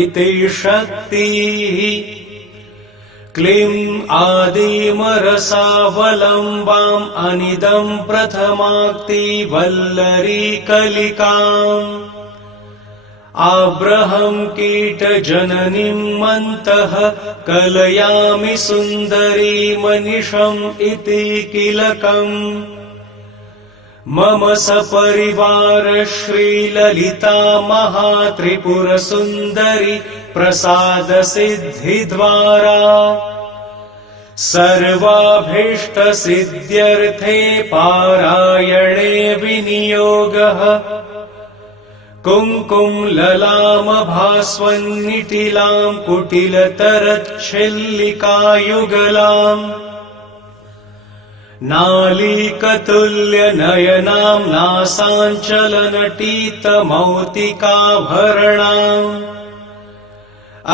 इति शक्तिः क्लीं आदिमरसावलम्बाम् अनिदं प्रथमाक्ति वल्लरी कलिकाम् आब्रहं कीटजननीं मन्तः कलयामि सुन्दरी मनिषम् इति किलकम् मम सपरिवार श्रीललिता महात्रिपुरसुन्दरी प्रसादसिद्धिद्वारा सर्वाभीष्टसिद्ध्यर्थे पारायणे विनियोगः कुङ्कुमललामभास्वन्निटिलां कुटिलतरच्छिल्लिकायुगलाम् नालीकतुल्यनयनां नासाञ्चलनटीतमौक्तिकाभरणाम्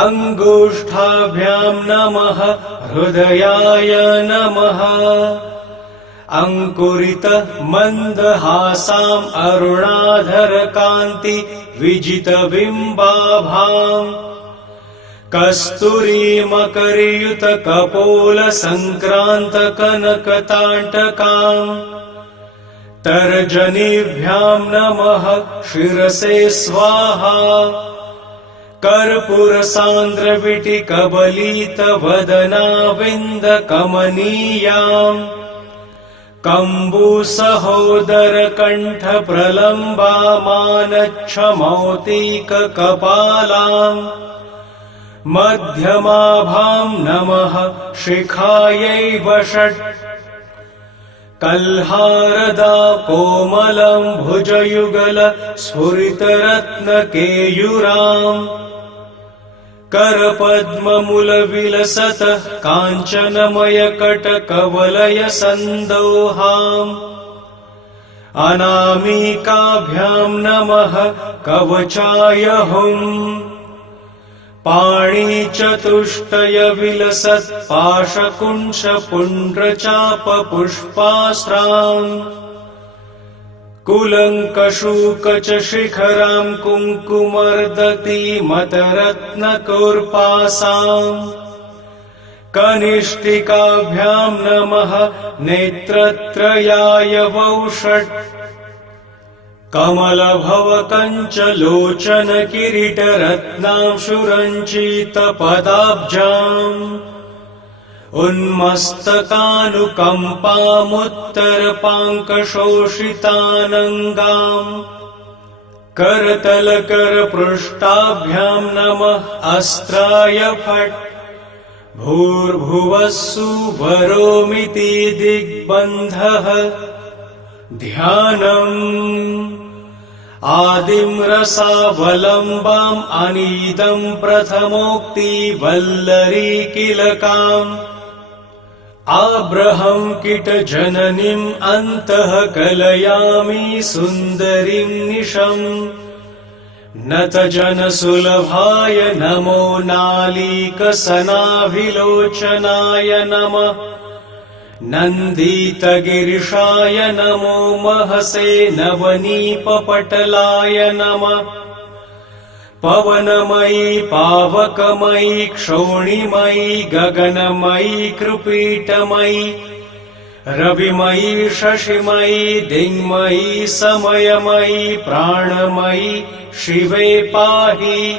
अङ्गुष्ठाभ्यां नमः हृदयाय नमः अङ्कुरितः मन्दहासाम् अरुणाधरकान्ति विजितबिम्बाभाम् कस्तूरीमकरयुतकपोलसङ्क्रान्तकनकताण्टकाम् तर्जनीभ्यां नमः शिरसे स्वाहा कर्पूरसान्द्रविटिकबलितवदनाविन्दकमनीयाम् कम्बुसहोदरकण्ठप्रलम्बामानच्छमौक्तिककपालाम् मध्यमाभां नमः शिखायै वषट् कल्हारदा कोमलं भुजयुगल स्फुरितरत्नकेयूराम् करपद्ममुलविलसतः काञ्चनमयकटकवलयसन्दोहाम् अनामिकाभ्यां नमः कवचाय हुम् पाणिचतुष्टयविलसत्पाशकुंशपुण्ड्रचापपुष्पास्राम् कुलङ्कषूकचशिखरां कुङ्कुमर्दतीमतरत्नकोर्पासाम् कनिष्ठिकाभ्यां नमः नेत्रत्रयाय वौषट् कमलभवकञ्चलोचनकिरीटरत्नांशुरञ्चितपदाब्जाम् उन्मस्तकानुकम्पामुत्तरपाङ्कशोषितानङ्गाम् करतलकरपृष्ठाभ्यां नमः अस्त्राय फट् भूर्भुवः सुवरोमिति दिग्बन्धः ध्यानम् आदिं रसावलम्बाम् अनीदं प्रथमोक्ति वल्लरी किलकाम् आब्रहं किटजननीम् अन्तः कलयामि सुन्दरीं निशम् नतजनसुलभाय नमो नालीकसनाभिलोचनाय नमः नन्दीतगिरिशाय नमो महसे नवनीपपटलाय नमः पवनमयी पावकमयी क्षोणिमयी गगनमयी कृपीटमयी रविमयी शशिमयी दिङ्मयी समयमयी प्राणमयी शिवे पाहि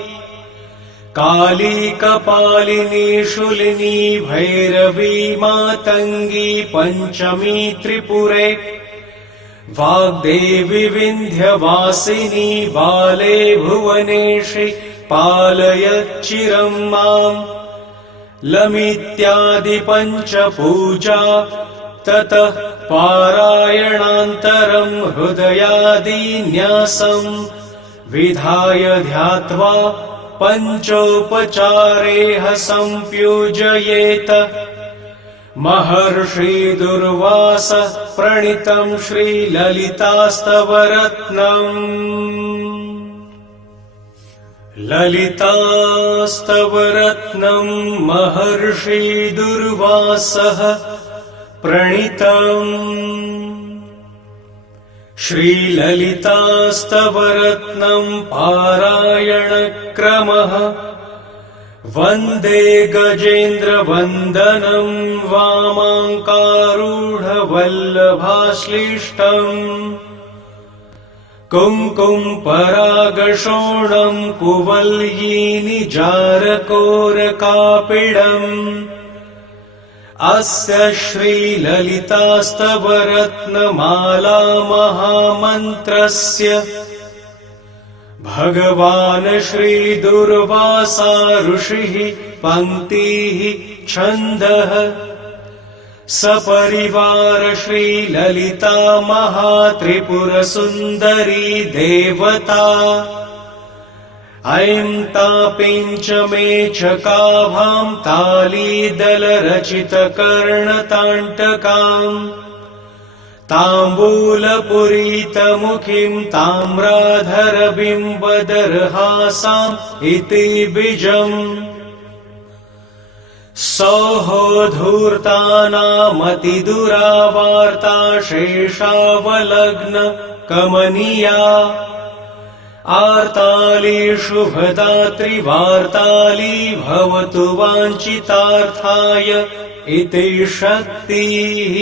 काली कपालिनी शूलिनी भैरवी मातङ्गी पञ्चमी त्रिपुरे वाग्देवी विन्ध्यवासिनी बाले भुवनेशि पालयच्चिरं माम् लमित्यादि पञ्चपूजा ततः पारायणान्तरं हृदयादिन्यासं विधाय ध्यात्वा पञ्चोपचारेह सम्पूजयेत महर्षि दुर्वासः प्रणीतं श्रीललितास्तवरत्नम् ललितास्तवरत्नं महर्षि दुर्वासः प्रणीतम् श्रीललितास्तवरत्नं पारायणक्रमः वन्दे गजेन्द्रवन्दनं वामाङ्कारूढवल्लभाश्लिष्टम् कुङ्कुमपरागशोणं कुवल्यीनिजारकोरकापिडम् अस्य श्रीललितास्तवरत्नमाला महामन्त्रस्य भगवान् श्रीदुर्वासा ऋषिः पङ्क्तिः छन्दः सपरिवार श्रीललिता महात्रिपुरसुन्दरी देवता ऐं तापिञ्चमे चकाभां तालीदलरचितकर्णताण्टकाम् ताम्बूलपुरीतमुखीं ताम्राधरबिम्बदरहासाम् इति बीजम् सौः धूर्तानामतिदुरावार्ता शेषावलग्न कमनीया आर्ताली शुभदात्रिवार्ताली भवतु वाञ्छितार्थाय इति शक्तिः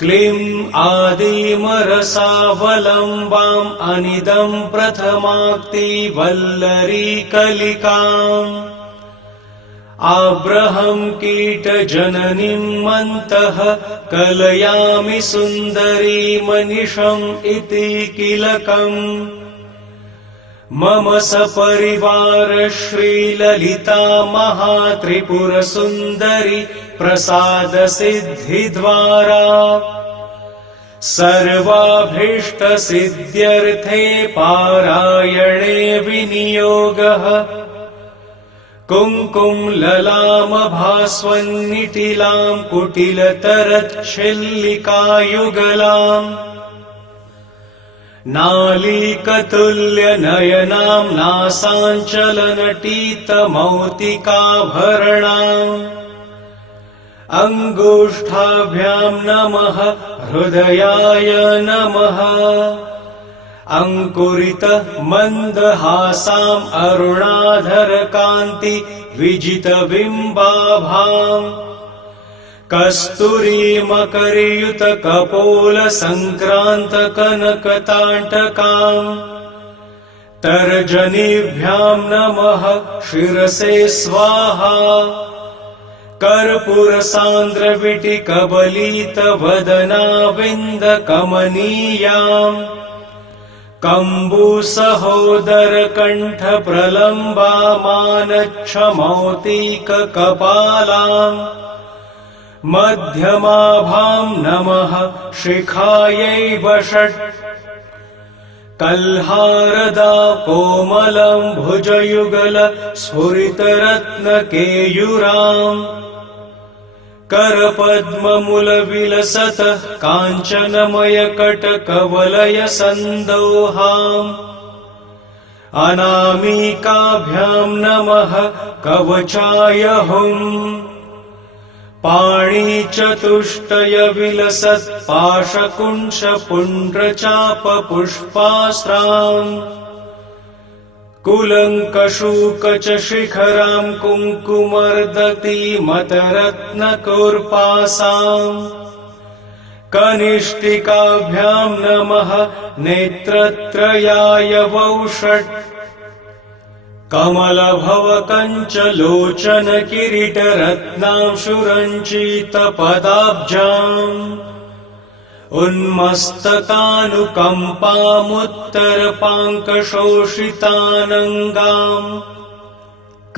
क्लीं आदिमरसावलम्बाम् अनिदं प्रथमाक्ति वल्लरी कलिकाम् आब्रहं कीटजननीं मन्तः कलयामि सुन्दरी मनिषम् इति किलकम् मम सपरिवार श्रीललिता महात्रिपुरसुन्दरी प्रसादसिद्धिद्वारा सर्वाभीष्टसिद्ध्यर्थे पारायणे विनियोगः कुङ्कुमललामभास्वन्निटिलां कुटिलतरच्छिल्लिकायुगलाम् नालीकतुल्यनयनां नासाञ्चलनटीतमौक्तिकाभरणाम् अङ्गुष्ठाभ्यां नमः हृदयाय नमः अङ्कुरितः मन्दहासाम् अरुणाधरकान्ति विजितबिम्बाभाम् कस्तूरीमकरयुतकपोलसङ्क्रान्तकनकताण्टकाम् तर्जनीभ्यां नमः शिरसे स्वाहा कर्पूरसान्द्रविटिकबलितवदनाविन्दकमनीयाम् कम्बुसहोदरकण्ठप्रलम्बामानच्छमौक्तिककपालाम् मध्यमाभां नमः शिखायै वषट् कल्हारदा कोमलं भुजयुगल स्फुरितरत्नकेयूराम् करपद्ममुलविलसतः काञ्चनमयकटकवलयसन्दोहाम् अनामिकाभ्यां नमः कवचाय हुम् पाणिचतुष्टयविलसत्पाशकुंशपुण्ड्रचापपुष्पास्त्राम् कुलङ्कषूकचशिखरां कुङ्कुमर्दतीमतरत्नकुर्पासाम् कनिष्ठिकाभ्यां नमः नेत्रत्रयाय वौषट् कमलभवकञ्चलोचनकिरीटरत्नांशुरञ्चितपदाब्जाम् उन्मस्तकानुकम्पामुत्तरपाङ्कशोषितानङ्गाम्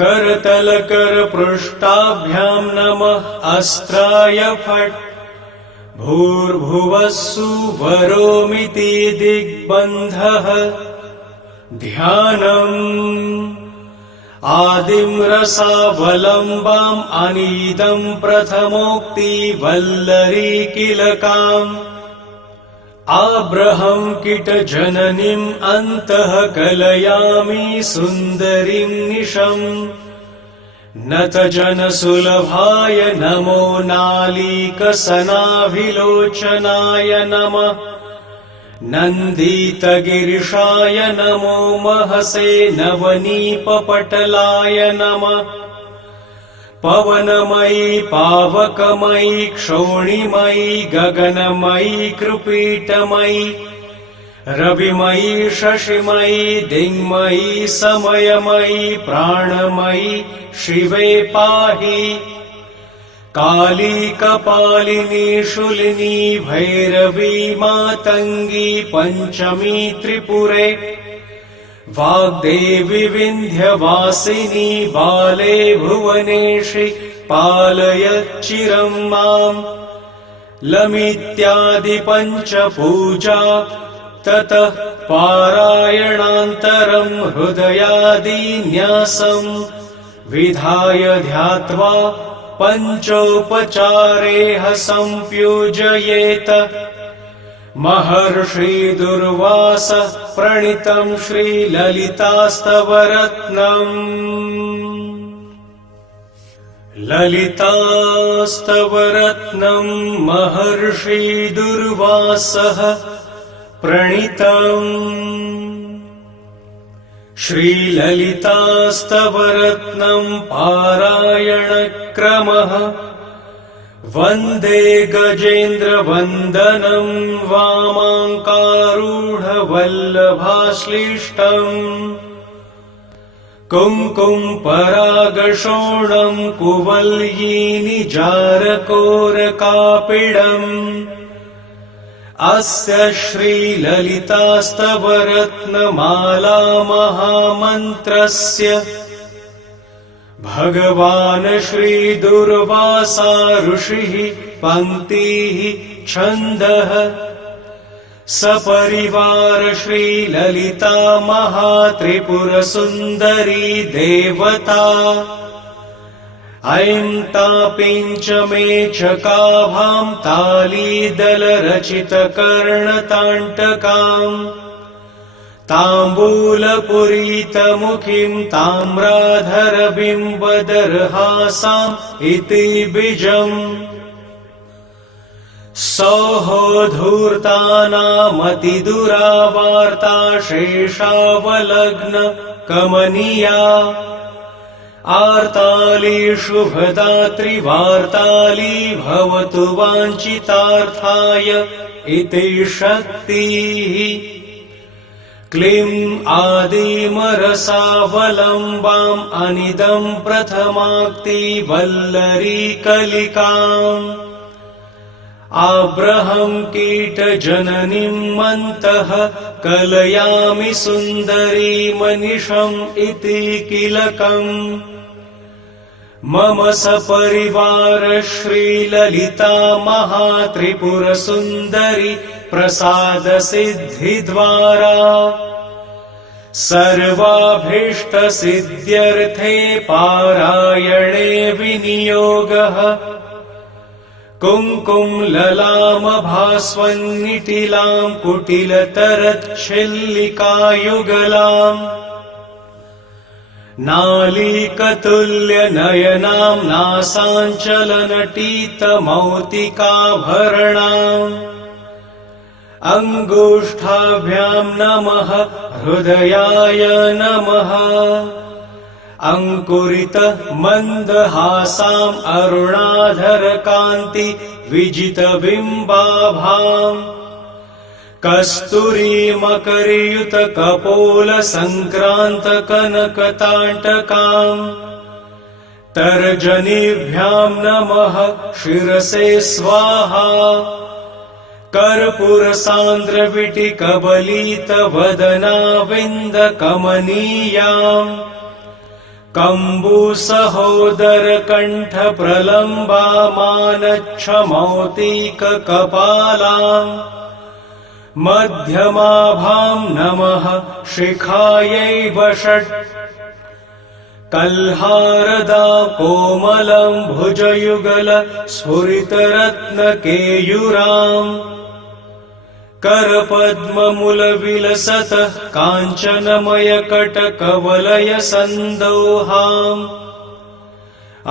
करतलकरपृष्ठाभ्यां नमः अस्त्राय फट् भूर्भुवस्सुवरोमिति दिग्बन्धः ध्यानम् आदिं रसावलम्बाम् अनीदं प्रथमोक्तिवल्लरी किलकाम् आब्रहं किटजननीम् अन्तः कलयामि सुन्दरीं निशम् नतजनसुलभाय नमो नालीकसनाभिलोचनाय नमः नन्दितगिरिशाय नमो महसे नवनीपपटलाय नमः पवनमयी पावकमयी क्षोणिमयी गगनमयी कृपीटमयी रविमयी शशिमयी दिङ्मयी समयमयी प्राणमयी शिवे पाहि काली कपालिनी शूलिनी भैरवी मातङ्गी पञ्चमी त्रिपुरे वाग्देवी विन्ध्यवासिनी बाले भुवनेशि पालय चिरं माम् लमित्यादि पञ्चपूजा ततः पारायणान्तरं हृदयादिन्यासं विधाय ध्यात्वा पञ्चोपचारेह सम्पूजयेत महर्षि दुर्वासः प्रणीतं श्रीललितास्तवरत्नम् ललितास्तवरत्नं महर्षि दुर्वासः प्रणीतम् श्रीललितास्तवरत्नं पारायणक्रमः वन्दे गजेन्द्रवन्दनं वामाङ्कारूढवल्लभाश्लिष्टम् कुङ्कुमपरागशोणं कुवल्यीनिजारकोरकापिडम् अस्य श्रीललितास्तवरत्नमाला महामन्त्रस्य भगवान् श्रीदुर्वासा ऋषिः पङ्क्तिः छन्दः सपरिवार श्रीललिता महात्रिपुरसुन्दरी देवता ऐं तापिञ्चमे चकाभां तालीदलरचितकर्णताण्टकाम् ताम्बूलपुरीतमुखीं ताम्राधरबिम्बदर्हासाम् इति बीजम् सौः धूर्तानामतिदुरावार्ता शेषावलग्न कमनीया आर्ताली शुभदात्रिवार्ताली भवतु वाञ्छितार्थाय इति शक्तिः क्लीं आदिमरसावलम्बाम् अनिदं प्रथमाक्तिवल्लरी कलिकाम् आब्रहं कीटजननीम् अन्तः कलयामि सुन्दरी मनिषम् इति किलकम् मम सपरिवार श्रीललिता महात्रिपुरसुन्दरी प्रसादसिद्धिद्वारा सर्वाभीष्टसिद्ध्यर्थे पारायणे विनियोगः कुङ्कुमललामभास्वन्निटिलां कुटिलतरच्छिल्लिकायुगलाम् नालीकतुल्यनयनां नासाञ्चलनटीतमौक्तिकाभरणाम् अङ्गुष्ठाभ्यां नमः हृदयाय नमः अङ्कुरित मन्दहासाम् अरुणाधरकान्ति विजितबिम्बाभाम् कस्तूरीमकरयुतकपोलसङ्क्रान्तकनकताटकाम् तर्जनीभ्यां नमः शिरसे स्वाहा कर्पूरसान्द्रविटिकबलितवदनाविन्दकमनीयाम् कम्बुसहोदरकण्ठप्रलम्बामानच्छमौक्तिककपालाम् मध्यमाभां नमः शिखायै वषट् कल्हारदा कोमलं भुजयुगल स्फुरितरत्नकेयुराम् करपद्ममुलविलसतः काञ्चनमयकटकवलयसन्दोहाम्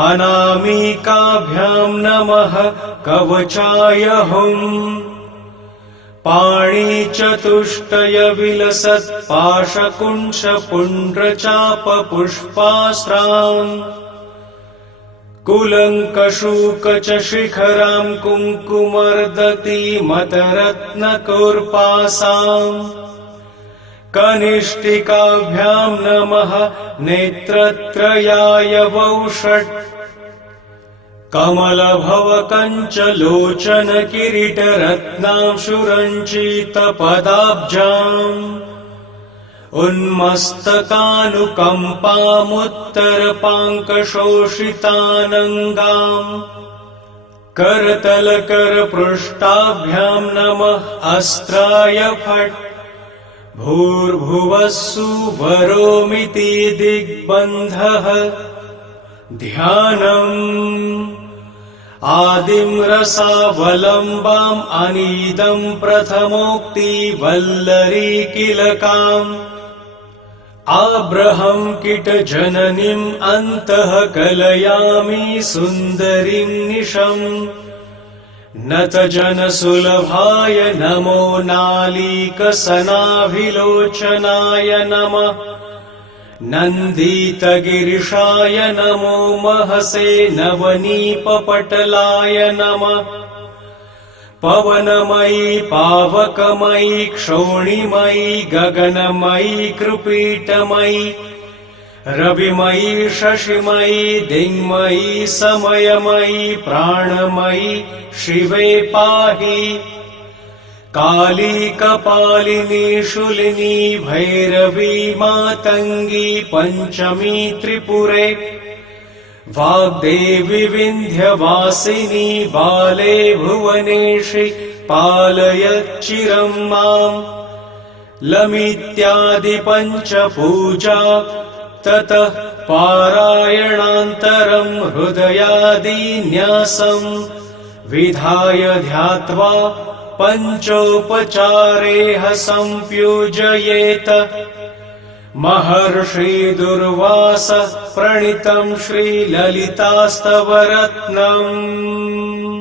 अनामिकाभ्यां नमः कवचाय हुम् पाणिचतुष्टयविलसत्पाशकुंशपुण्ड्रचापपुष्पास्त्राम् कुलङ्कषूकचशिखरां कुङ्कुमर्दतीमतरत्नकूर्पासाम् कनिष्ठिकाभ्यां नमः नेत्रत्रयाय वौषट् कमलभवकञ्चलोचनकिरीटरत्नांशुरञ्चितपदाब्जाम् उन्मस्तकानुकम्पामुत्तरपाङ्कशोषितानङ्गाम् करतलकरपृष्ठाभ्यां नमः अस्त्राय फट् भूर्भुवस्सुवरोमिति दिग्बन्धः ध्यानम् आदिं रसावलम्बाम् अनीदं प्रथमोक्तिवल्लरीकिलकाम् आब्रहं किटजननीम् अन्तः कलयामि सुन्दरीं निशम् नतजनसुलभाय नमो नालीकसनाभिलोचनाय नमः नन्दीतगिरिशाय नमो महसे नवनीपपटलाय नमः पवनमयी पावकमयी क्षोणिमयी गगनमयी कृपीटमयी रविमयी शशिमयी दिङ्मयी समयमयी प्राणमयी शिवे पाहि काली कपालिनी शूलिनी भैरवी मातङ्गी पञ्चमी त्रिपुरे वाग्देवी विन्ध्यवासिनी बाले भुवनेशि पालयच्चिरं माम् लमित्यादि पञ्चपूजा ततः पारायणान्तरं हृदयादिन्यासम् विधाय ध्यात्वा पञ्चोपचारेह सम्पूजयेत महर्षि दुर्वास प्रणीतं श्रीललितास्तवरत्नम्।